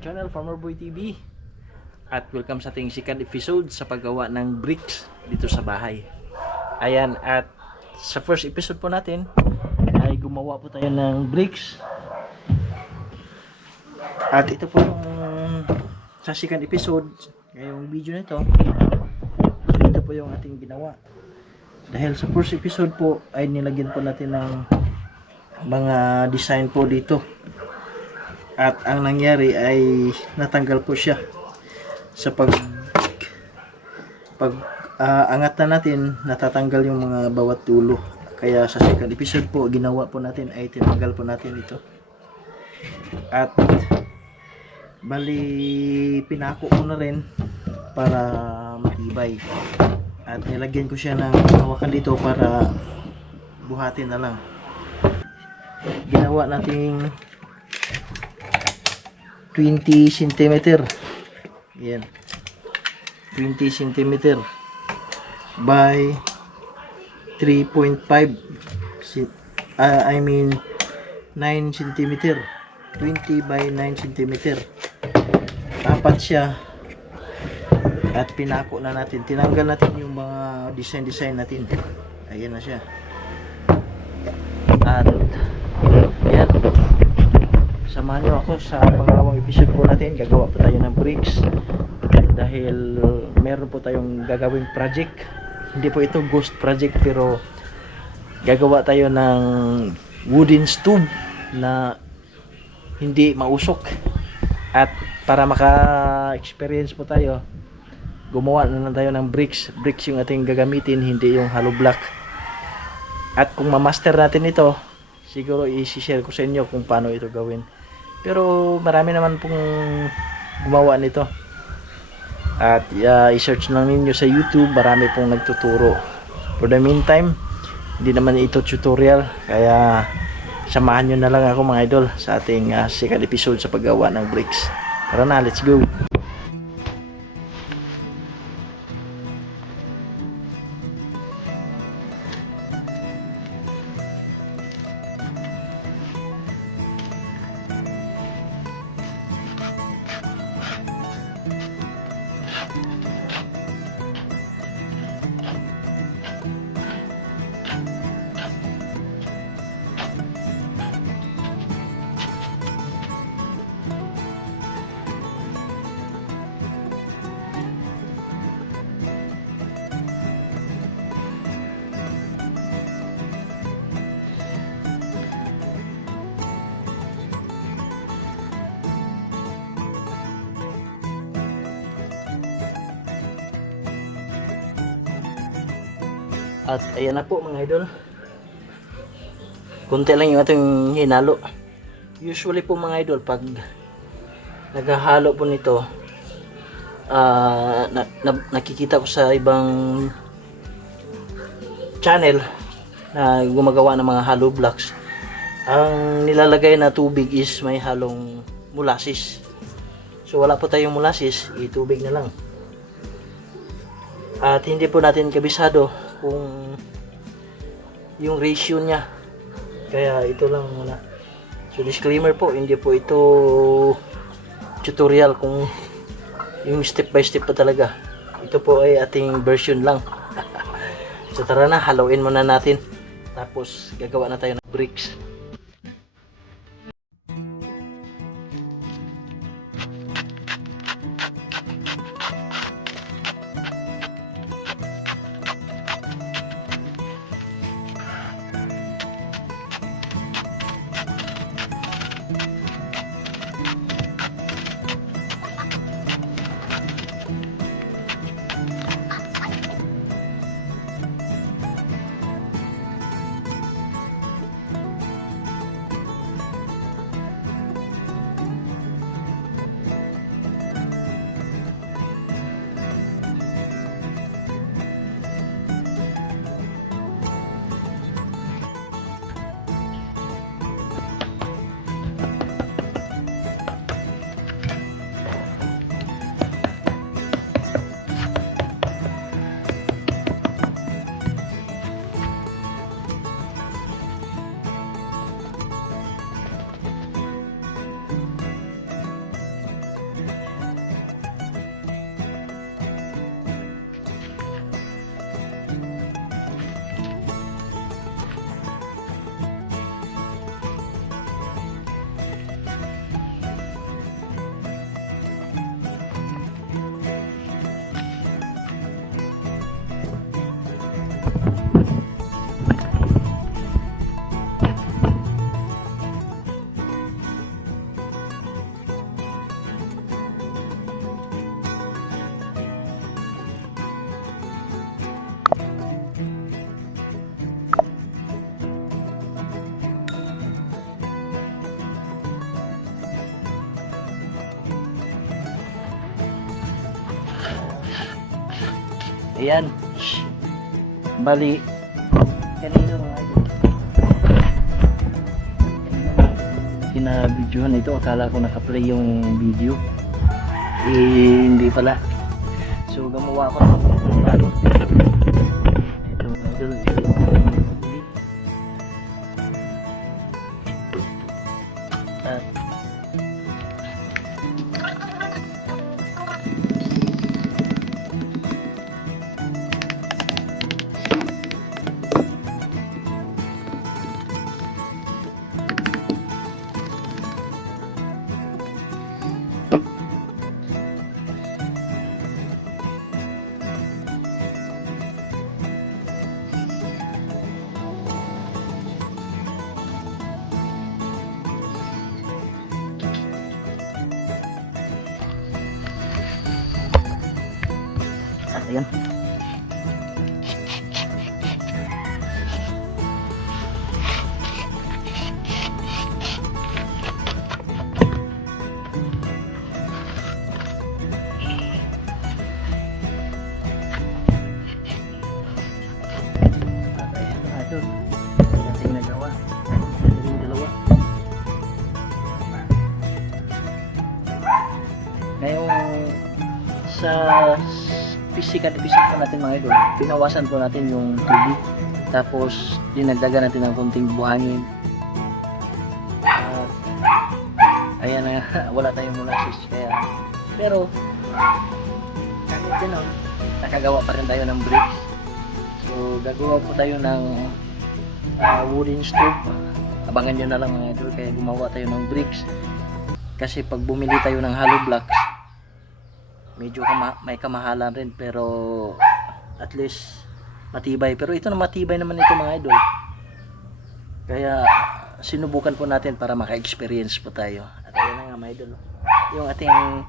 ating channel, Farmer Boy TV. At welcome sa ating second episode sa paggawa ng bricks dito sa bahay. Ayan, at sa first episode po natin ay gumawa po tayo ng bricks. At ito po yung sa second episode, ngayong video na ito po yung ating ginawa. Dahil sa first episode po ay nilagyan po natin ng mga design po dito. At ang nangyari ay natanggal po siya sa angat na natin, natatanggal yung mga bawat dulo. Kaya sa second episode po ginawa po natin ay tinanggal po natin ito. At bali pinako ko na rin para matibay. At nilagyan ko siya ng hawakan dito para buhatin na lang. Ginawa nating 20 cm. Yan. 20 cm by 3.5 I mean 9 cm. 20 by 9 cm. Apat siya. At pinako na natin. Tinanggal natin yung mga design natin. Ayan na siya. At yan. Samahan nyo ako sa pangalawang episode po natin. Gagawa po tayo ng bricks dahil meron po tayong gagawing project. Hindi po ito ghost project, pero gagawa tayo ng wooden stove na hindi mausok. At para maka-experience po tayo, gumawa na lang tayo ng bricks. Bricks yung ating gagamitin, hindi yung hollow block. At kung ma-master natin ito, siguro i-share ko sa inyo kung paano ito gawin. Pero marami naman pong gumawa nito. At i-search lang ninyo sa YouTube, marami pong nagtuturo. For the meantime, hindi naman ito tutorial. Kaya samahan nyo na lang ako mga idol sa ating second episode sa paggawa ng bricks. Tara na, let's go! At ayan na po mga idol. Kunti lang yung ating hinalo. Usually po mga idol, pag naghahalo po nito, nakikita ko sa ibang channel na gumagawa ng mga hollow blocks, ang nilalagay na tubig is may halong molasses. So wala po tayong molasses, itubig na lang. At hindi po natin kabisado kung yung ratio niya, kaya ito lang muna. So disclaimer po, hindi po ito tutorial kung yung step by step pa talaga. Ito po ay ating version lang. So tara na, haluin muna natin, tapos gagawa na tayo ng bricks. Ayan. Shh. Bali, kanina mga idol. Kinabidyohan ito. Akala ko nakaplay yung video. Eh, hindi pala. So, gumawa ako ng ano. Ito mga idol. At ayan. Ito, ating nagawa. Yung dalawa. Ngayong sa physical po natin mga idol, pinawasan po natin yung tubig, tapos dinagdagan natin ng konting buhangin. Ayan na, wala tayong molasses kaya, pero kahit gano'n, nakagawa pa rin tayo ng bricks. So gagawa po tayo ng wooden stove. Abangan nyo na lang mga idol, kaya gumawa tayo ng bricks kasi pag bumili tayo ng hollow blocks, medyo may kamahalan rin, pero at least matibay. Pero ito na matibay naman ito mga idol. Kaya sinubukan po natin para maka-experience po tayo. At ayan na nga mga idol. Yung ating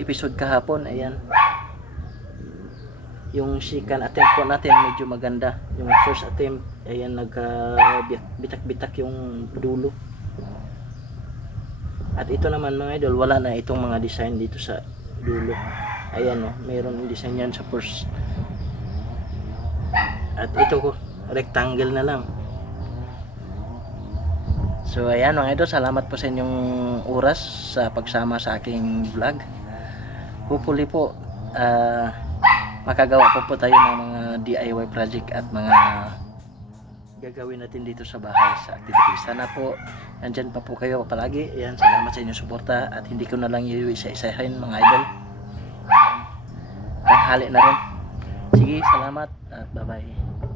episode kahapon, ayan. Yung second attempt po natin medyo maganda. Yung first attempt, ayan, nagbitak-bitak yung dulo. At ito naman mga idol, wala na itong mga design dito sa dulo. Ayan o, mayroon design yan sa first. At ito ko, rectangle na lang. So ayan mga idol, salamat po sa inyong oras sa pagsama sa aking vlog. Hopefully po makagawa po tayo ng mga DIY project at mga gagawin natin dito sa bahay sa activities. Sana po nandyan pa po kayo palagi. Ayan, salamat sa inyong suporta at hindi ko na lang isa-isahin mga idol. Tanghali na rin. Sige, salamat at bye bye.